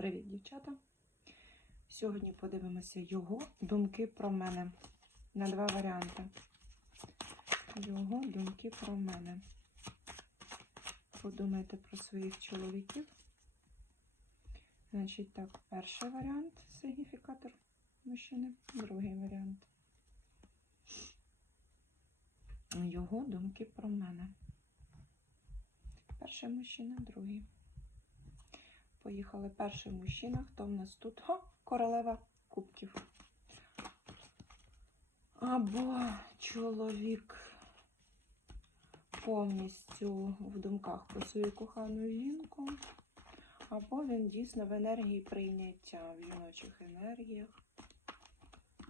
Привіт, дівчата! Сьогодні подивимося його думки про мене на два варіанти. Його думки про мене. Подумайте про своїх чоловіків. Значить, так, перший варіант сигніфікатор мужчини, другий варіант. Його думки про мене. Перший мужчина, другий. Поїхали перший мужчина. Хто в нас тут? О, королева кубків. Або чоловік повністю в думках про свою кохану жінку, або він дійсно в енергії прийняття, в жіночих енергіях.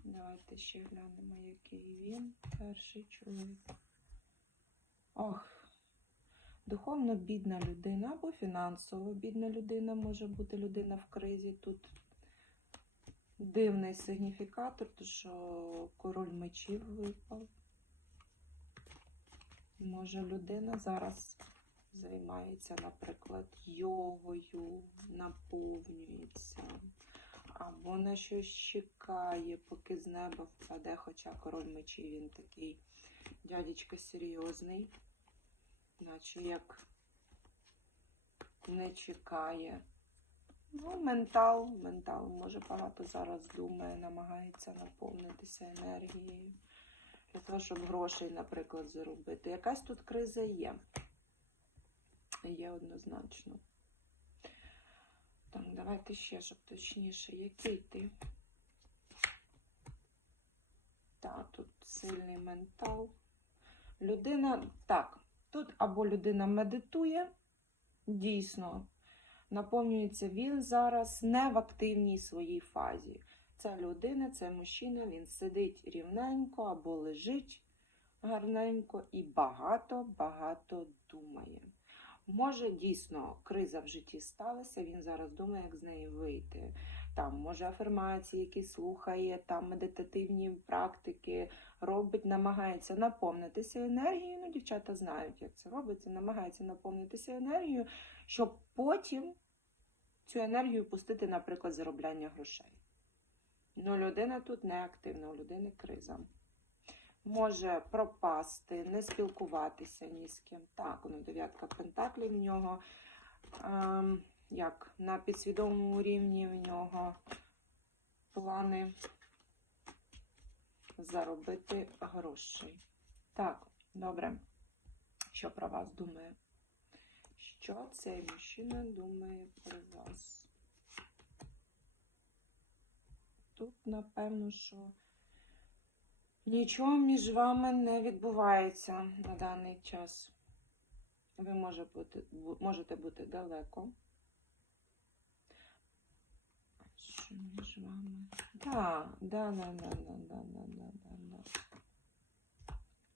Давайте ще глянемо, який він, перший чоловік. Ох, Духовно бідна людина або фінансово бідна людина може бути людина в кризі. Тут дивний сигніфікатор, то що король мечів випав. Може, людина зараз займається, наприклад, йогою, наповнюється, або на щось чекає, поки з неба впаде, хоча король мечів він такий дядечка серйозний наче як не чекає. Ну, ментал, ментал може багато зараз думає, намагається наповнитися енергією для того, щоб грошей, наприклад, заробити. Якась тут криза є. Є однозначно. Так, давайте ще, щоб точніше, який ти? Так, тут сильний ментал. Людина, так, Тут або людина медитує, дійсно, наповнюється він зараз не в активній своїй фазі. Це людина, це мужчина, він сидить рівненько або лежить гарненько і багато-багато думає. Може, дійсно, криза в житті сталася, він зараз думає, як з неї вийти. Там, може, афірмації, які слухає, там медитативні практики робить, намагається наповнитися енергією. Ну, дівчата знають, як це робиться, намагається наповнитися енергією, щоб потім цю енергію пустити, наприклад, заробляння грошей. Ну, людина тут не активна, у людини криза. Може пропасти, не спілкуватися ні з ким. Так, ну, дев'ятка пентаклів в нього. Ем, як на підсвідомому рівні в нього плани заробити грошей. Так, добре. Що про вас думає? Що цей мужчина думає про вас? Тут, напевно, що нічого між вами не відбувається на даний час. Ви може бути, можете бути далеко. Що між вами? Да, да, да, да, да, да, да, да, да, да.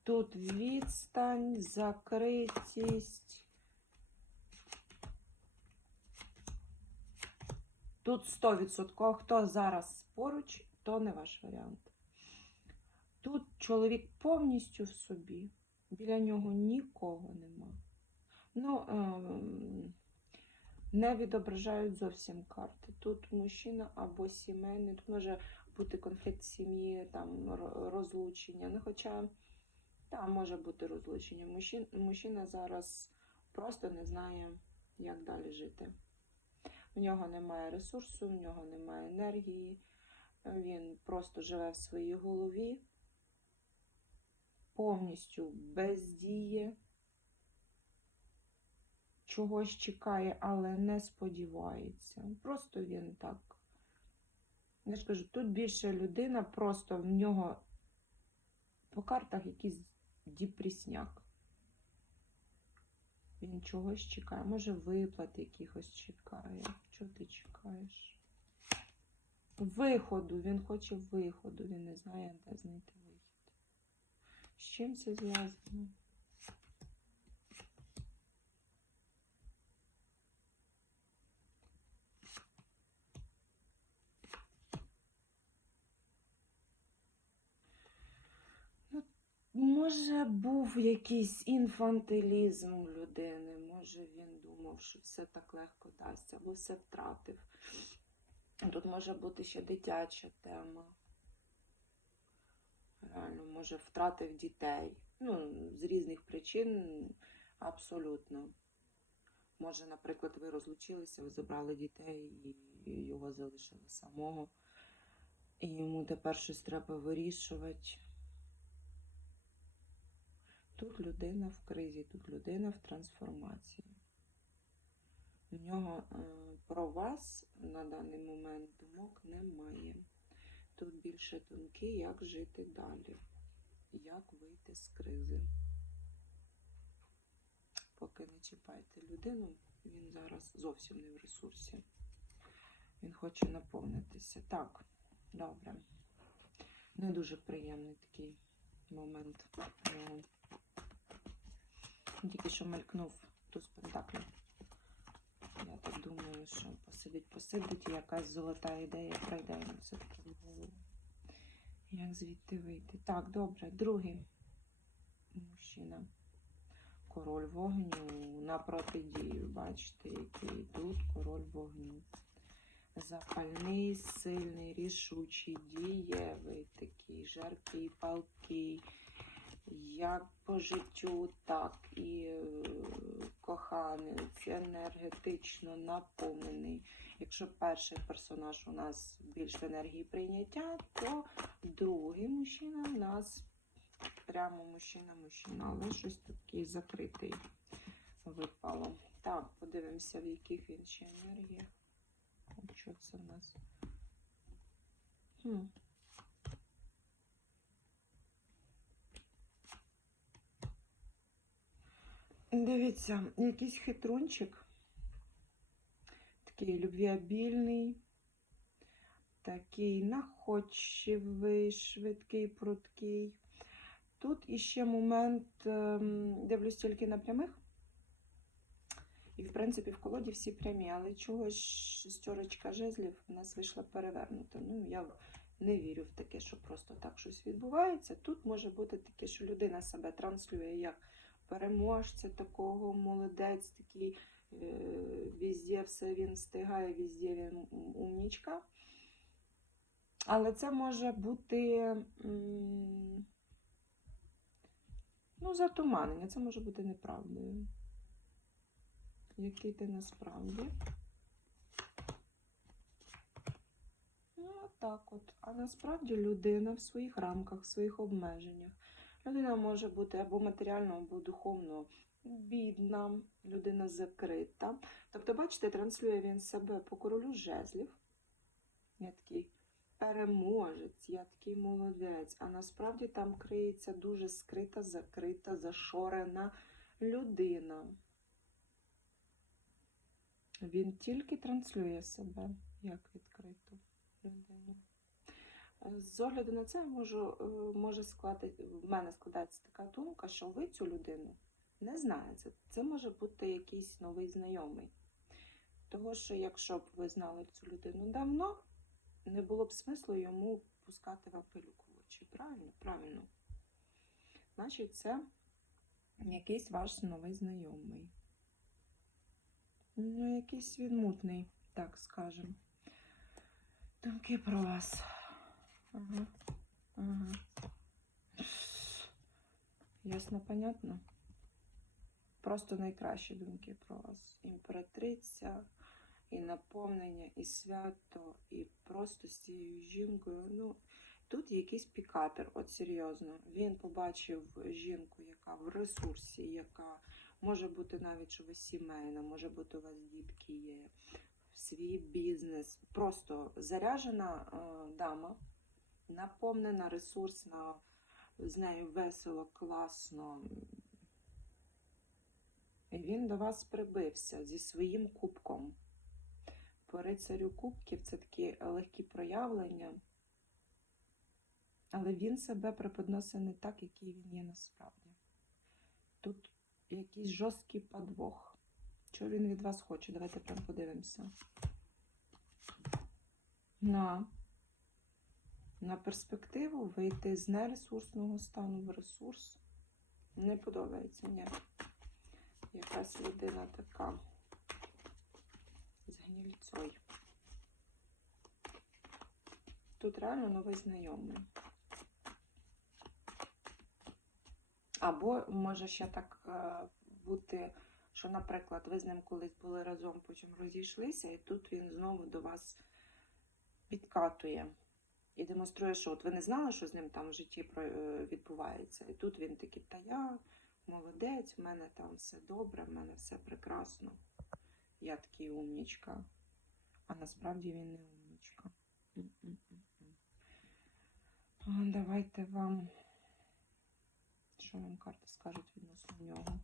Тут відстань, закритість. Тут 100%. Хто зараз поруч, то не ваш варіант. Тут чоловік повністю в собі. Біля нього нікого нема. Ну, ем, не відображають зовсім карти. Тут мужчина або сімейний, тут може бути конфлікт сім'ї, там розлучення. Ну, хоча там може бути розлучення. Мужчина, мужчина зараз просто не знає, як далі жити. В нього немає ресурсу, в нього немає енергії, він просто живе в своїй голові, повністю бездіє чогось чекає, але не сподівається. Просто він так. Я ж кажу, тут більше людина, просто в нього по картах якийсь депресняк. Він чогось чекає. Може, виплат якихось чекає. Чого ти чекаєш? Виходу, він хоче виходу, він не знає, де знайти вихід. З чим це зв'язано? Може, був якийсь інфантилізм у людини, може він думав, що все так легко дасться, або все втратив. Тут може бути ще дитяча тема. Реально, може, втратив дітей. Ну, з різних причин абсолютно. Може, наприклад, ви розлучилися, ви забрали дітей і його залишили самого. І йому тепер щось треба вирішувати. Тут людина в кризі, тут людина в трансформації. У нього е, про вас на даний момент думок немає. Тут більше думки, як жити далі, як вийти з кризи. Поки не чіпайте людину, він зараз зовсім не в ресурсі. Він хоче наповнитися. Так, добре. Не дуже приємний такий момент. Тільки що мелькнув туз пентаклів. Я так думаю, що посидить, посидить, і якась золота ідея прийде йому все-таки в голову. Як звідти вийти? Так, добре, другий мужчина. Король вогню на протидію. Бачите, який тут король вогню. Запальний, сильний, рішучий, дієвий, такий жаркий, палкий, як по життю, так і е, коханець, енергетично наповнений. Якщо перший персонаж у нас більш в енергії прийняття, то другий мужчина у нас прямо мужчина-мужчина, але щось такий закритий випало. Так, подивимося, в яких ще енергіях. Що це в нас? Хм. Дивіться, якийсь хитрунчик, такий любвіабільний, такий находчивий, швидкий, пруткий. Тут іще момент, ем, дивлюсь тільки на прямих. І, в принципі, в колоді всі прямі, але чогось шестерочка жезлів у нас вийшла перевернута. Ну, я не вірю в таке, що просто так щось відбувається. Тут може бути таке, що людина себе транслює як переможця такого, молодець, такий, е, везде все він встигає, везде він умнічка. Але це може бути. Ну, затуманення, це може бути неправдою. Який ти насправді. Ну, так от. А насправді людина в своїх рамках, в своїх обмеженнях. Людина може бути або матеріально, або духовно бідна, людина закрита. Тобто, бачите, транслює він себе по королю жезлів. Я такий переможець, я такий молодець. А насправді там криється дуже скрита, закрита, зашорена людина. Він тільки транслює себе як відкриту людину. З огляду на це можу, е, може склати, в мене складається така думка, що ви цю людину не знаєте. Це може бути якийсь новий знайомий. Того, що якщо б ви знали цю людину давно, не було б смислу йому пускати вам пилюку в очі. Правильно? Правильно. Значить, це якийсь ваш новий знайомий. Ну, якийсь він мутний, так скажемо. Думки про вас. Ага. Ясно, понятно? Просто найкращі думки про вас. Імператриця, і наповнення, і свято, і просто з цією жінкою. Ну, тут якийсь пікатер, от серйозно. Він побачив жінку, яка в ресурсі, яка може бути навіть що ви сімейна, може бути у вас дітки є, свій бізнес. Просто заряжена е, дама, наповнена, ресурсна, з нею весело, класно. І він до вас прибився зі своїм кубком. По рицарю кубків це такі легкі проявлення, але він себе преподносить не так, який він є насправді. Тут якийсь жорсткий подвох. Що він від вас хоче? Давайте прям подивимося. На, на перспективу вийти з нересурсного стану в ресурс. Не подобається, ні. Якась людина така Ільцой. Тут реально новий знайомий. Або може ще так е, бути, що, наприклад, ви з ним колись були разом, потім розійшлися, і тут він знову до вас підкатує і демонструє, що от ви не знали, що з ним там в житті е, відбувається. І тут він такий, та я молодець, в мене там все добре, в мене все прекрасно. Я такий умнічка. А насправді він не умнічка. Давайте вам. Що вам карти скажуть відносно нього?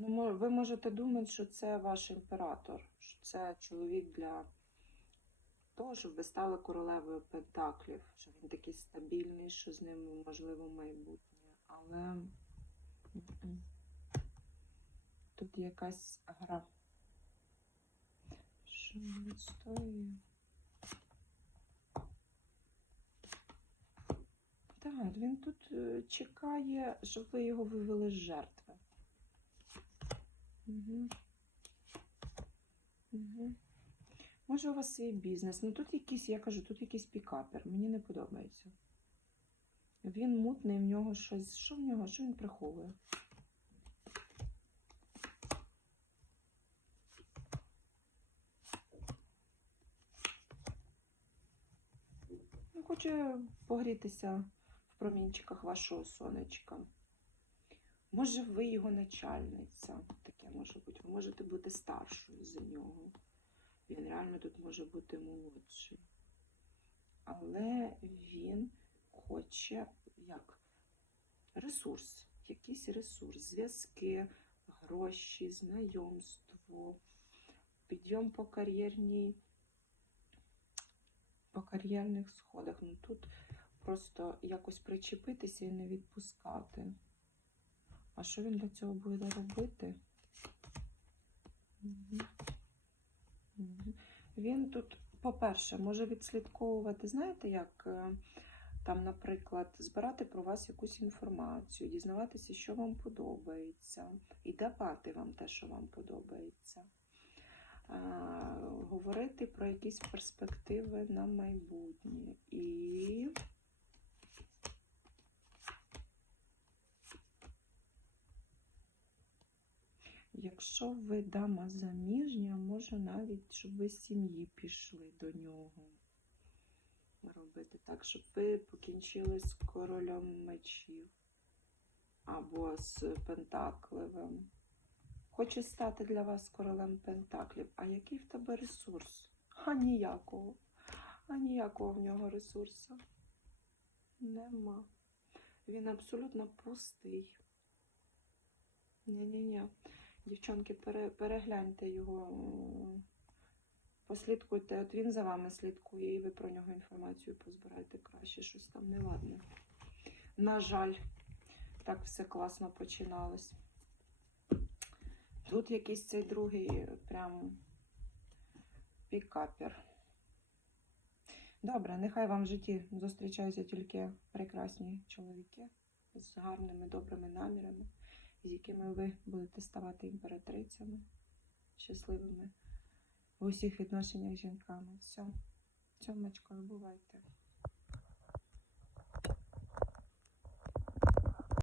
Ну, ви можете думати, що це ваш імператор, що це чоловік для того, щоб ви стали королевою Пентаклів, що він такий стабільний, що з ним можливо майбутнє. Але тут якась гра. Що відстоює? Так, він тут е, чекає, щоб ви його вивели з жертви. Може, у вас свій бізнес. Ну тут якийсь, я кажу, тут якийсь пікапер. Мені не подобається. Він мутний, в нього щось. Що в нього? Що він приховує? Ну, хоче погрітися в промінчиках вашого сонечка. Може, ви його начальниця. Таке може бути. Ви можете бути старшою за нього. Він реально тут може бути молодший. Але він хоче як? Ресурс, якийсь ресурс, зв'язки, гроші, знайомство, підйом по кар'єрній, по кар'єрних сходах. Ну тут просто якось причепитися і не відпускати. А що він для цього буде робити? Він тут, по-перше, може відслідковувати, знаєте, як е, там, наприклад, збирати про вас якусь інформацію, дізнаватися, що вам подобається, і давати вам те, що вам подобається. Говорити про якісь перспективи на майбутнє. І Якщо ви дама заміжня, може навіть, щоб ви з сім'ї пішли до нього. Робити так, щоб ви покінчили з королем мечів або з Пентакливим. Хоче стати для вас королем Пентаклів. А який в тебе ресурс? А ніякого. А ніякого в нього ресурсу. Нема. Він абсолютно пустий. Ні-ні-ні. Дівчонки, пере, перегляньте його, послідкуйте. От він за вами слідкує, і ви про нього інформацію позбирайте краще, щось там неладне. На жаль, так все класно починалось. Тут якийсь цей другий прям пікапер. Добре, нехай вам в житті зустрічаються тільки прекрасні чоловіки з гарними, добрими намірами з якими ви будете ставати імператрицями, щасливими в усіх відношеннях з жінками. Все, цьомочкою бувайте.